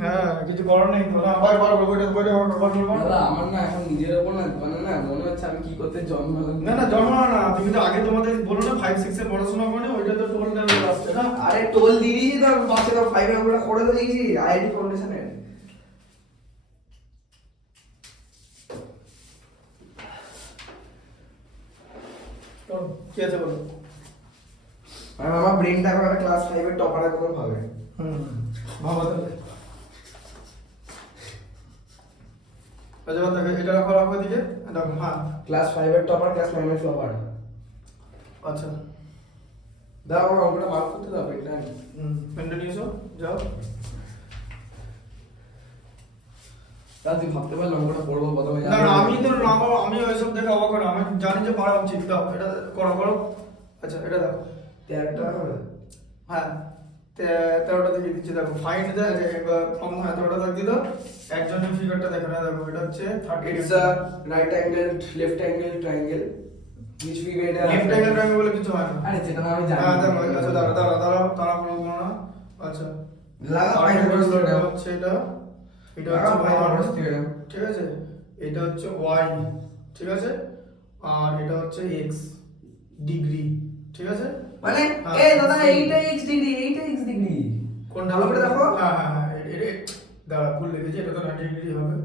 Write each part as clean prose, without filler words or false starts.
হ্যাঁ কিছু করার নেই তো না ভাই বার বইটা দাদা আমার না এখন নিজের উপর না মানে না মনে হচ্ছে আমি কি করতে জন্মালাম। না না জন্মানো না, তুমি তো আগে তোমাদের বলো না 5 6 এ পড়াশোনা করে ওইটা তো টোল লেভেল আসছে না। আরে টোল দিয়ে দিয়েছি তো বাচ্চারা 5 এ আমরা করে তো দিয়েছি আইআইটি ফাউন্ডেশনে। তো কি আছে বলো। আর আমার ব্রেনটা এখন একটা ক্লাস 5 এর টপারের মতো ভাবে। ভাবা তাহলে আচ্ছা দেখো এটা রাখো রাখো দিকে দেখো। হ্যাঁ ক্লাস 5 এর টপার ক্লাস 9 এর ফ্লপার। আচ্ছা দাও আমার অঙ্কটা মার্ক করতে দাও এটা। পেনটা নিয়ে এসো যাও। দাদা তুই ভাবতে পারলে অঙ্কটা পড়বো প্রথমে। না না আমি তো না বাবা, আমি ওইসব দেখে অবাক হই না, আমি জানি যে পারা উচিত। দাও এটা করো করো। আচ্ছা এটা দেখো 13টা হবে। হ্যাঁ 13টা দেখে দিচ্ছি দেখো। ফাইন্ড দ্য ফ্রম হ্যাঁ 13টা দাগ দিল। একজনের ফিগারটা দেখো না, দেখো এটা হচ্ছে 30 It's a right angled left angled triangle which we made a left angle triangle বলে কিছু হয় না। আরে যেটা আমি জানি। হ্যাঁ দেখো আচ্ছা দাঁড়া দাঁড়া দাঁড়া তারা বলবো না। আচ্ছা লাগা আর ফাইন্ড এটা করতে হচ্ছে এটা এটা লাগা হচ্ছে ফাইন্ড y, করতে হবে। ঠিক আছে। এটা হচ্ছে y, ঠিক আছে। আর এটা হচ্ছে x ডিগ্রি, ঠিক আছে। মানে হ্যাঁ। এ দাদা এইটা x ডিগ্রি এইটা x ডিগ্রি কোনটা ভালো করে দেখো। হ্যাঁ হ্যাঁ হ্যাঁ এটা দাঁড়া ভুল লিখেছি, এটা তো 90 ডিগ্রি হবে,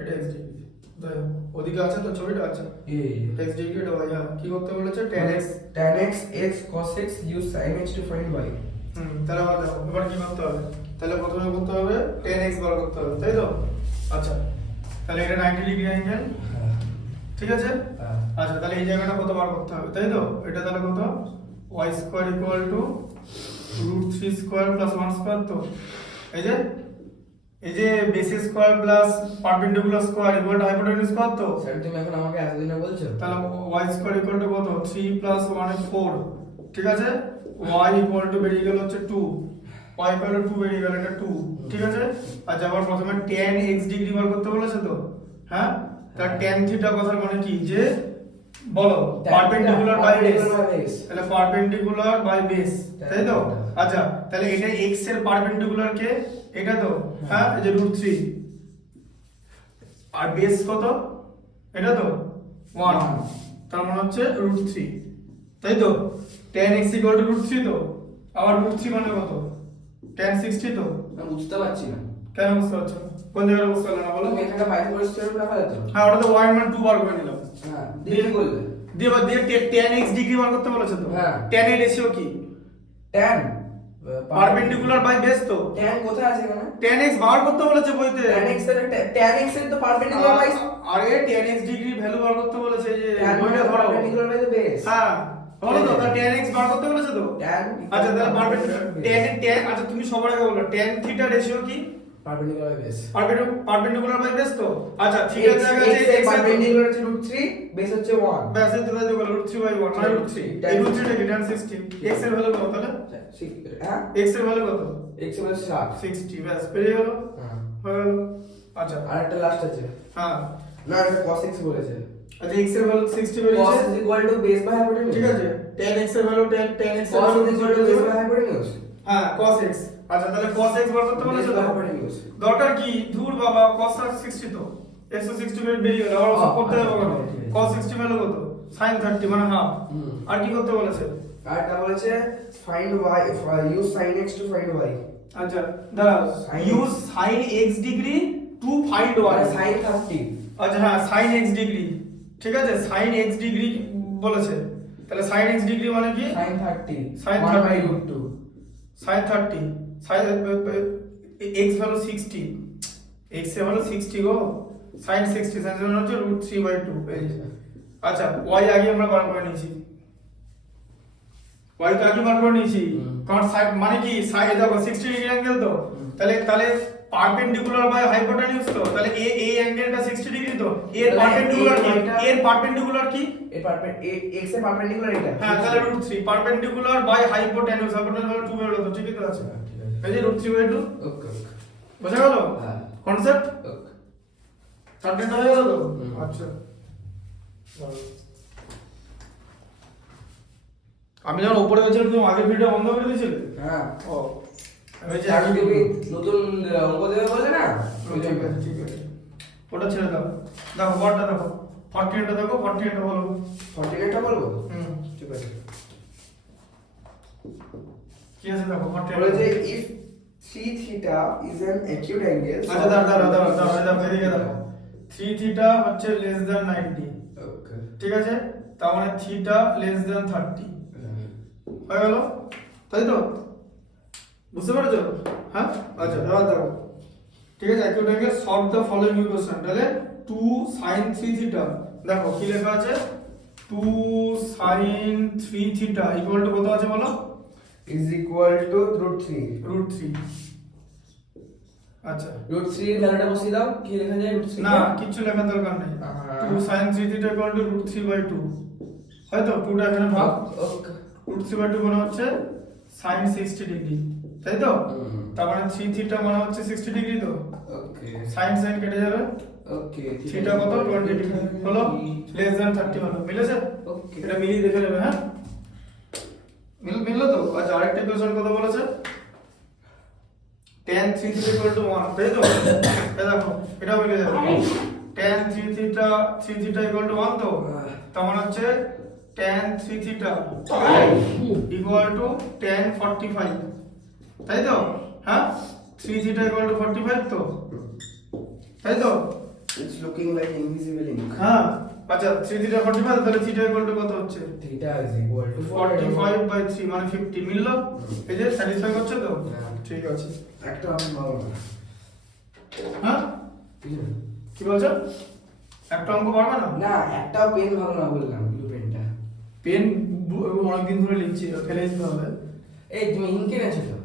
এটা x ডিগ্রি। তাই ওদিকে আছে তো ছবিটা। আচ্ছা এই x ডিগ্রি এটা y। হ্যাঁ কি করতে বলেছে tan x। tan x x cos x use sin x to find y। তাহলে আবার দেখো এবার কি করতে হবে। তাহলে প্রথমে করতে হবে tan x বার করতে হবে, তাই তো। আচ্ছা তাহলে এটা 90 ডিগ্রি অ্যাঙ্গেল, ঠিক আছে। আচ্ছা তাহলে এই জায়গাটা কত বার করতে হবে, তাই তো। এটা তাহলে কত y square equal to √3 square plus 1 square. তো এই যে base square plus perpendicular square equal to হাইপোটেনিউজ square. তো স্যার তুমি এখন আমাকে এতদিনে বলছো তাহলে y স্কয়ার ইকুয়াল টু কত 3 প্লাস 1 এর 4, ঠিক আছে। y ইকুয়াল টু বেরিয়ে গেল হচ্ছে 2, y ইকুয়াল টু 2 বেরিয়ে গেল এটা 2, ঠিক আছে। আচ্ছা আবার প্রথমে tan x ডিগ্রি বার করতে বলেছে তো। হ্যাঁ তাহলে tan থিটা কথার মানে কি যে বলো পারপেন্ডিকুলার বাই বেস। তাহলে পারপেন্ডিকুলার বাই বেস, তাই তো। আচ্ছা তাহলে এটা x এর পারপেন্ডিকুলার কে এটা তো। হ্যাঁ এই যে √3 আর বেস কত এটা তো 1, তার মানে হচ্ছে √3, তাই তো। tan x √3 তো। আবার √3 মানে কত tan 60 তো। আমি বুঝতে পারছি না কেন বুঝতে পারছো না? কোন জায়গায় বুঝতে পারলে না বলো। তুমি এখানে বাইরে বসে দেখা যেত। হ্যাঁ ওটা তো y মান 2 বার করে নিলাম। হ্যাঁ দিয়ে কি করলে দিয়ে এবার দিয়ে tan x ডিগ্রি বার করতে বলেছে তো। হ্যাঁ। tan এর রেশিও কি tan পারপেন্ডিকুলার বাই বেস তো। tan কোথায় আছে এখানে tan x বার করতে বলেছে বইতে। tan x এর তো পারপেন্ডিকুলার বাই আরে tan x ডিগ্রি ভ্যালু বার করতে বলেছে এই যে tan বইটা ধরো। Perpendicular by base. হ্যাঁ হলো তো। তাহলে tan x বার করতে বলেছে তো। tan আচ্ছা তাহলে tan আচ্ছা তুমি সবার আগে বলো tan থিটা রেশিও কি perpendicular by base. Perpendicular by base তো। আচ্ছা থিটা জায়গা আছে x এর পারপেন্ডিকুলার হচ্ছে √3 বেস হচ্ছে 1 ব্যাস এই দুটো যোগ √3/1 মানে √3 এই √3 টা কি tan 60 x এর ভ্যালু কত তাহলে হ্যাঁ x এর ভ্যালু কত x এর ভ্যালু 60 ব্যাস পেয়ে গেল হ্যাঁ হয়ে গেল। আচ্ছা আর একটা লাস্ট আছে হ্যাঁ না এটা cos x বলেছে আচ্ছা x এর ভ্যালু 60 cos বেরিয়েছে, is equal to base by hypotenuse। ঠিক আছে। tan x এর ভ্যালু tan x এর cos value is equal to base by hypotenuse। হ্যাঁ cos x। আচ্ছা তাহলে cos x বার করতে বলেছে base তো। by hypotenuse। দরকার কি ধুর বাবা cos 60 তো 160 মিনিট বেরিয়ে গেল। আর সব করতে হবে কেন। cos 60 ভ্যালু কত sin 30 মানে হাফ। আর কি করতে বলেছে আর এটা বলেছে find y use sin x to find y। আচ্ছা দাঁড়াও Sin use sin x degree to find y। মানে sin 30 আচ্ছা হ্যাঁ sin x ডিগ্রি, ঠিক আছে। sin x ডিগ্রি বলেছে তাহলে sin x ডিগ্রি মানে কি sin 30 sin 1 by 30 √2 sin 30 sin x value 60 x এর ভ্যালু 60 গো sin 60 sin মানে হচ্ছে √3/2 এই যে। আচ্ছা y আগে আমরা বার করে নিয়েছি, y তো আগে বার করে নিয়েছি কারণ সাইড মানে কি সাইড দেখো 60 ডিগ্রি অ্যাঙ্গেল তো। তাহলে পারপেন্ডিকুলার বাই হাইপোটেনিউজ তো। তাহলে এই অ্যাঙ্গেলটা 60 ডিগ্রি তো। এর পারপেন্ডিকুলার কি এর পারপেন্ডিকুলার কি এর x এর পারপেন্ডিকুলার এটা হ্যাঁ তাহলে √3 perpendicular by hypotenuse hypotenuse value 2 বেরোলো তো, ঠিকই তো আছে। এই যে √3/2 ওকে বুঝা গেল হ্যাঁ কনসেপ্ট ওকে সার্টেন হয়ে গেল তো। আচ্ছা ভালো। আমি যখন উপরে গেছিলাম তুমি আগের ভিডিও বন্ধ করে দিয়েছিলে। হ্যাঁ ও ওই যে আগে তুমি নতুন অঙ্ক দেবে বলে না ওই ঠিক আছে ঠিক আছে ওটা ছেড়ে দাও দেখো বলটা দেখো 48 টা দেখো 48 টা বলো 48 টা বলবো হুম ঠিক আছে কি আছে দেখো 48 বলে যে if 3 theta is an acute angle আচ্ছা দাঁড়াও এদিকে দেখো 3 থিটা হচ্ছে লেস দ্যান 90 ওকে ঠিক আছে তার মানে থিটা লেস দ্যান 30 হয়ে গেল তাই তো বুঝতে পেরেছো হ্যাঁ আচ্ছা এবার দেখো ঠিক আছে একটু দেখে সলভ দ্য ফলোইং ইকুয়েশন তাহলে 2 sin 3 থিটা দেখো কি লেখা আছে 2 sin 3 থিটা ইকুয়াল টু কত আছে বলো is equal to √3 √3 আচ্ছা √3 এর ভ্যালুটা বসিয়ে দাও কি লেখা যায় √3 না কিছু লেখার দরকার নেই 2 sin 3 থিটা ইকুয়াল টু √3/2 হয়তো 2টা এখানে ভাগ ওকে √3/2 মানে হচ্ছে sin 60 ডিগ্রি তাই তো তার মানে 3 থিটা মানে হচ্ছে 60 ডিগ্রি তো ওকে sin কেটে যাবে ওকে থিটা কত 20 ডিগ্রি হলো লেস দ্যান 30 হলো মিলেছে ওকে এটা মিলিয়ে দেখে নেবে হ্যাঁ মিললো তো আচ্ছা আরেকটা ইকুয়েশন কত বলেছে tan 3 theta 1 তাই তো এই দেখো এটা মিলে যাবে tan 3 theta 1 তো তার মানে হচ্ছে tan 3 theta equal to tan 45 তাই তো হ্যাঁ 3 theta equal to 45 তো তাই তো it's looking like invisible ink হ্যাঁ আচ্ছা 3 theta 45 তাহলে theta equal to কত হচ্ছে theta is equal to 45/3 মানে 50 মিললো এই যে স্যাটিসফাই করছে তো হ্যাঁ। ঠিক আছে একটা আমি পাবো না হ্যাঁ ঠিক আছে কি বলছো একটা অঙ্ক পারবে না না একটা পেন ভালো না বললাম ব্লু পেনটা পেন অনেকদিন ধরে লিখছি ফেলে দিতে হবে এই তুমি ইঙ্ক কিনেছো তো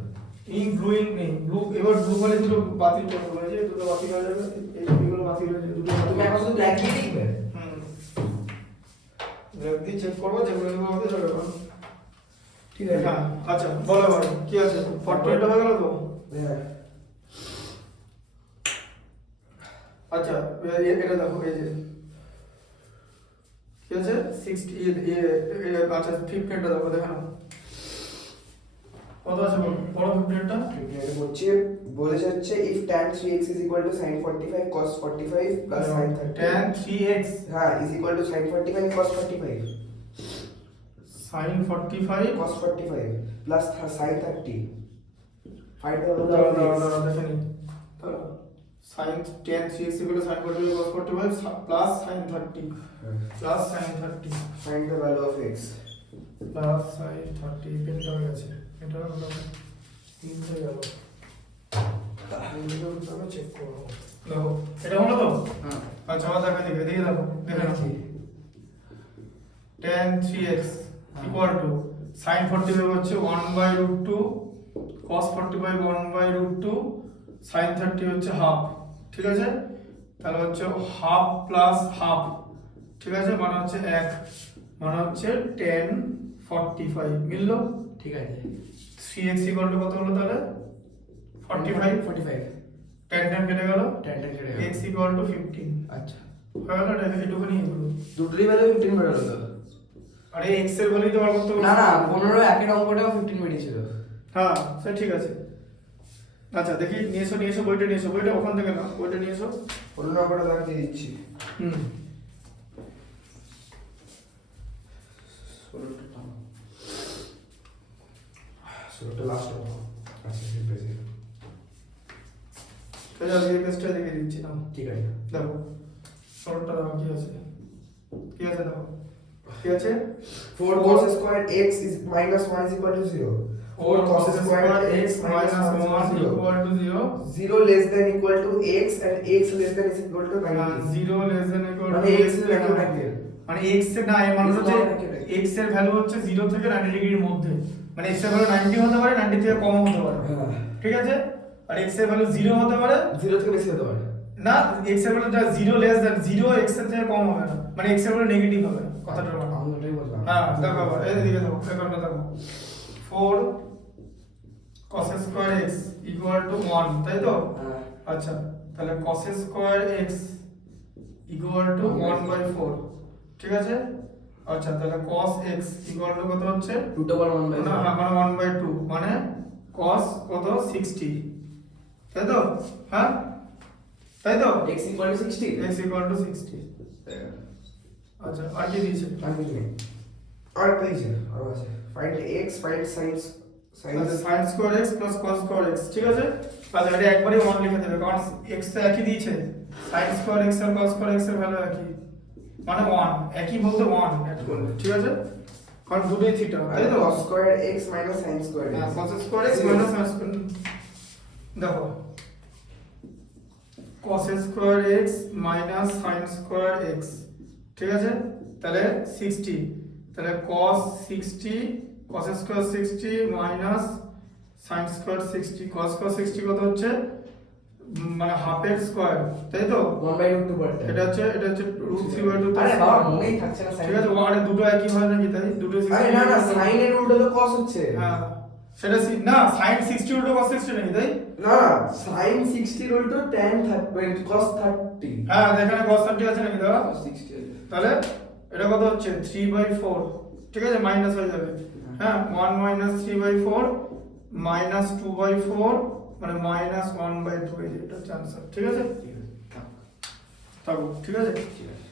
ইঙ্ক নেই ব্লু এবার ব্লু বলে দুটো বাতিল করতে হবে যে দুটো বাতিল হয়ে যাবে এইগুলো বাতিল হয়ে যাবে দুটো তুমি এখন শুধু ব্ল্যাক দিয়ে লিখবে হুম যদি চেক করবো যেগুলো হবে যাবে ঠিক আছে হ্যাঁ আচ্ছা বলো ভাই কি আছে 48 হয়ে গেল তো হ্যাঁ আচ্ছা এটা দেখো এই যে কি আছে 60 আচ্ছা 15 টা দেখো দেখানো কত আছে বড় 15 টা এটা হচ্ছে বলেছে হচ্ছে if tan 3x is equal to sin 45 cos 45 plus sin 30 tan 3x হ্যাঁ is equal to sin 45 cos 45 sin 45 cos 45 plus sin 30 find the value দাঁড়াও of দাঁড়াও x দেখে নি দাঁড়াও sin tan 3x equal to sin 45 cos 45 plus sin 30 plus sin 30 find the value of x plus sin 30 পেনটা হয়ে গেছে এটা হলো 3 হয়ে গেল তাহলে চেক করব দেখো এটা হলো তো হ্যাঁ আচ্ছা আবার দেখা দিবে দেখে দেখো দেখে নাও tan 3x equal to sin 45 হচ্ছে 1/√2 cos 45 1/√2 sin 30 হচ্ছে হাফ ঠিক আছে তাহলে হচ্ছে হাফ প্লাস হাফ ঠিক আছে মানে হচ্ছে 1 মানে হচ্ছে tan 45 মিললো ঠিক আছে 3x equal to কত হলো তাহলে 45 45 tan কেটে গেল tan tan কেটে x equal to 15 আচ্ছা হয়ে গেল এটা এটুকুনি হলো দুটোরই ভ্যালু 15 বেরোলো তো আরে x এর ভ্যালু তো বার করতে হবে না না 15 একের অঙ্কটাও 15 বেরিয়েছিল হ্যাঁ স্যার ঠিক আছে আচ্ছা দেখি নিয়ে এসো বইটা ওখান থেকে না বইটা নিয়ে এসো অন্য নম্বরটা দাগ দিয়ে দিচ্ছি হুম 16টা লাস্ট আচ্ছা ঠিক আছে তাহলে আজকে পেজটা দেখে দিচ্ছি না ঠিক আছে দেখো সরটা দেখো কি আছে দেখো কি আছে 4 cos squared x is minus 1 is equal to 0 4 cos squared x minus 1 equal to 0 0 less than equal to x and x less than is equal to 90 0 less than equal to মানে x is equal to 90 মানে x এর না এর মানে হচ্ছে x এর value হচ্ছে 0 থেকে 90 ডিগ্রির মধ্যে মানে x এর ভ্যালু 90 হতে পারে 90 থেকে কম হতে পারে হ্যাঁ ঠিক আছে আর x এর ভ্যালু 0 হতে পারে 0 থেকে বেশি হতে পারে না x এর ভ্যালু যা 0 লেস দ্যান 0 x এর থেকে কম হবে না মানে x এর ভ্যালু নেগেটিভ হবে কথাটার মানে আমি ওটাই বললাম হ্যাঁ দেখো এই দিকে দেখো রেকর্ডটা দেখো 4 cos square x equal to 1 তাই তো হ্যাঁ আচ্ছা তাহলে cos square x equal to 1/4 ঠিক আছে আচ্ছা তাহলে cos x equal to কত হচ্ছে 2 1/4 না মানে 1/2 মানে cos কত 60 তাই তো হ্যাঁ তাই তো x equal to 60 x equal to 60 আচ্ছা আর কি দিয়েছে আর কিছু নেই আর পেয়েছে আর আছে ফাইন্ড x ফাইন্ড sin আচ্ছা sin square x plus cos square x ঠিক আছে আচ্ছা এটা একবারই 1 লিখে দেবে কারণ x তো একই দিয়েছে sin স্কয়ার x আর cos স্কয়ার x এর ভ্যালু একই মানে 1 একই বলতে 1 অ্যাড করলে ঠিক আছে কারণ দুটোই থিটা তাই তো cos square x minus sin square x হ্যাঁ cos square x minus sin square দেখো cos square x minus sin square x ঠিক আছে তাহলে 60 তাহলে cos 60 cos square 60 minus sin square 60 cos square 60 কত হচ্ছে মানে হাফ এর স্কয়ার তাই তো 1/√2 পার্ট এটা হচ্ছে √3/2 আরে বাবা মনেই থাকছে না sin ঠিক আছে আরে দুটো একই হয় নাকি তাই দুটো 60 আরে না না sin এর উল্টো তো cos হচ্ছে হ্যাঁ সেটা না sin 60 উল্টো cos 60 নাকি তাই না sin 60 এর উল্টো tan 30 cos 30 হ্যাঁ এখানে cos 30 আছে নাকি দাদা cos 60 তাহলে এটা কত হচ্ছে 3/4 ঠিক আছে মাইনাস হয়ে যাবে হ্যাঁ 1 মাইনাস 3/4 মাইনাস 2/4 মানে মাইনাস 1/2 এই এটা হচ্ছে आंसर ঠিক আছে থাকো ঠিক আছে ঠিক আছে